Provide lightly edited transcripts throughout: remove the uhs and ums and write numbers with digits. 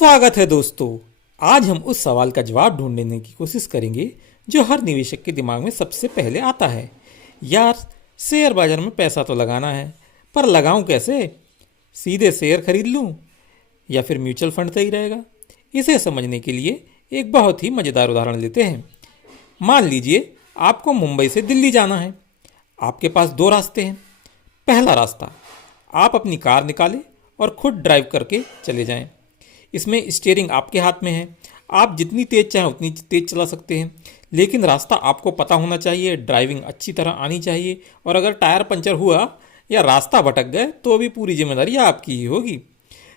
स्वागत है दोस्तों। आज हम उस सवाल का जवाब ढूंढने की कोशिश करेंगे जो हर निवेशक के दिमाग में सबसे पहले आता है। यार, शेयर बाजार में पैसा तो लगाना है, पर लगाऊं कैसे? सीधे शेयर खरीद लूं या फिर म्यूचुअल फंड सही रहेगा? इसे समझने के लिए एक बहुत ही मज़ेदार उदाहरण लेते हैं। मान लीजिए आपको मुंबई से दिल्ली जाना है। आपके पास दो रास्ते हैं। पहला रास्ता, आप अपनी कार निकालें और खुद ड्राइव करके चले जाएं। इसमें स्टीयरिंग आपके हाथ में है, आप जितनी तेज़ चाहें उतनी तेज़ चला सकते हैं, लेकिन रास्ता आपको पता होना चाहिए, ड्राइविंग अच्छी तरह आनी चाहिए, और अगर टायर पंचर हुआ या रास्ता भटक गए तो भी पूरी जिम्मेदारी आपकी ही होगी।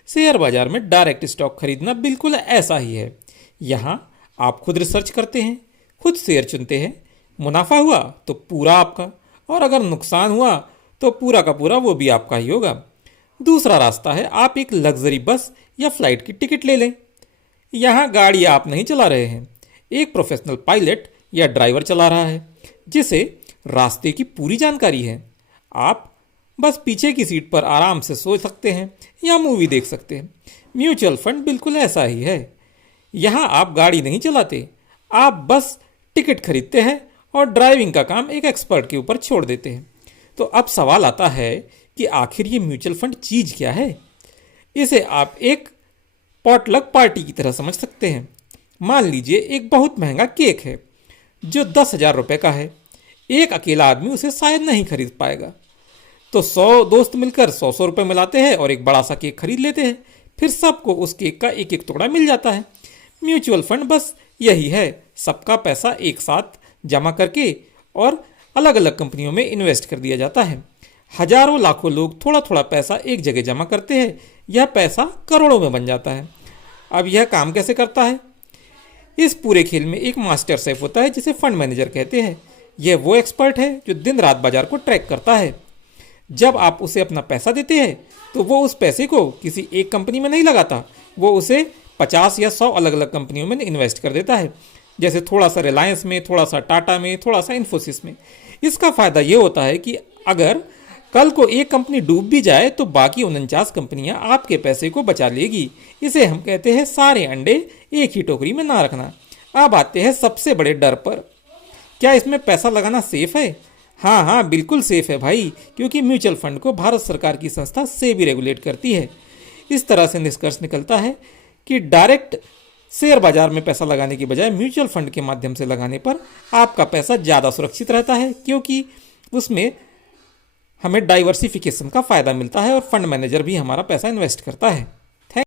शेयर बाजार में डायरेक्ट स्टॉक खरीदना बिल्कुल ऐसा ही है। यहाँ आप खुद रिसर्च करते हैं, खुद शेयर चुनते हैं। मुनाफा हुआ तो पूरा आपका, और अगर नुकसान हुआ तो पूरा का पूरा वो भी आपका ही होगा। दूसरा रास्ता है, आप एक लग्जरी बस या फ्लाइट की टिकट ले लें। यहाँ गाड़ी आप नहीं चला रहे हैं, एक प्रोफेशनल पायलट या ड्राइवर चला रहा है जिसे रास्ते की पूरी जानकारी है। आप बस पीछे की सीट पर आराम से सो सकते हैं या मूवी देख सकते हैं। म्यूचुअल फंड बिल्कुल ऐसा ही है। यहाँ आप गाड़ी नहीं चलाते, आप बस टिकट खरीदते हैं और ड्राइविंग का काम एक एक्सपर्ट के ऊपर छोड़ देते हैं। तो अब सवाल आता है कि आखिर ये म्यूचुअल फंड चीज़ क्या है? इसे आप एक पॉटलक पार्टी की तरह समझ सकते हैं। मान लीजिए एक बहुत महंगा केक है जो 10,000 रुपये का है। एक अकेला आदमी उसे शायद नहीं खरीद पाएगा, तो 100 दोस्त मिलकर 100 रुपये मिलाते हैं और एक बड़ा सा केक खरीद लेते हैं। फिर सबको उस केक का एक एक टुकड़ा मिल जाता है। म्यूचुअल फंड बस यही है, सबका पैसा एक साथ जमा करके और अलग अलग कंपनियों में इन्वेस्ट कर दिया जाता है। हजारों लाखों लोग थोड़ा थोड़ा पैसा एक जगह जमा करते हैं, यह पैसा करोड़ों में बन जाता है। अब यह काम कैसे करता है? इस पूरे खेल में एक मास्टर शेफ होता है जिसे फंड मैनेजर कहते हैं। यह वो एक्सपर्ट है जो दिन रात बाजार को ट्रैक करता है। जब आप उसे अपना पैसा देते हैं तो वो उस पैसे को किसी एक कंपनी में नहीं लगाता, वो उसे 50 या 100 अलग अलग कंपनियों में इन्वेस्ट कर देता है। जैसे थोड़ा सा रिलायंस में, थोड़ा सा टाटा में, थोड़ा सा इन्फोसिस में। इसका फ़ायदा ये होता है कि अगर कल को एक कंपनी डूब भी जाए तो बाकी 49 कंपनियां आपके पैसे को बचा लेगी। इसे हम कहते हैं सारे अंडे एक ही टोकरी में ना रखना। अब आते हैं सबसे बड़े डर पर। क्या इसमें पैसा लगाना सेफ है? हाँ, बिल्कुल सेफ है भाई, क्योंकि म्यूचुअल फंड को भारत सरकार की संस्था सेबी रेगुलेट करती है। इस तरह से निष्कर्ष निकलता है कि डायरेक्ट शेयर बाजार में पैसा लगाने की बजाय म्यूचुअल फंड के माध्यम से लगाने पर आपका पैसा ज़्यादा सुरक्षित रहता है, क्योंकि उसमें हमें डाइवर्सिफिकेशन का फ़ायदा मिलता है और फंड मैनेजर भी हमारा पैसा इन्वेस्ट करता है।